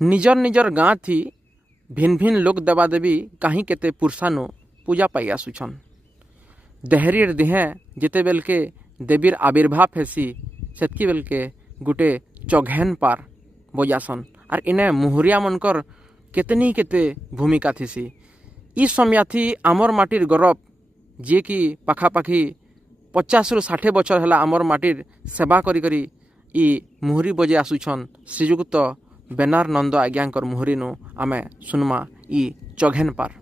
निजर निजर गाँ थी भिन्न भिन्न लोक देवादेवी कहीं केते पुरसानु पूजा पाई आसुछन। देहरीर देहे जिते बेलके देवीर आविर्भाव हेसी सेतकी बेलके गुटे चघेन पार बजासन और इने मुहुरिया मनकर केतनी केते भूमिका थीसी। ई समय थी आमर माटिर गौरव जी कि पाखापाखि 50 ରୁ 60 बछर है आमर माटिर सेवा करी करी ई मुहुरी बजे आसुछन। श्रीजुक्त बेनार नंद आज्ञाकर मुहुरी नु आमे सुनमा ई चघेन पार।